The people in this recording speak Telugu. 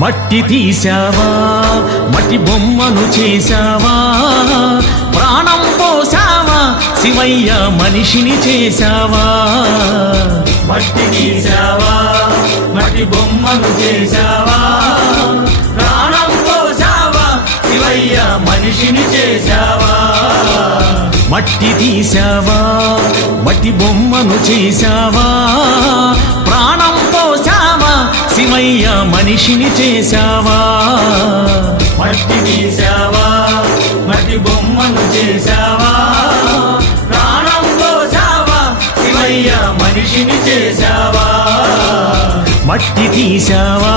మట్టి తీసావా మట్టి బొమ్మను చేశావా ప్రాణం పోసావా శివయ్య మనిషిని చేశావా మట్టి తీసావా మట్టి బొమ్మను చేశావా ప్రాణం పోసావా శివయ్య మనిషిని చేశావా మట్టి తీసావా మట్టి బొమ్మను చేశావా ప్రాణం పోసావా శివయ్య మనిషిని చేశావా మట్టి తీసావా మట్టి బొమ్మను చేశావా ప్రాణం పోసావా శివయ్య మనిషిని చేశావా మట్టి తీసావా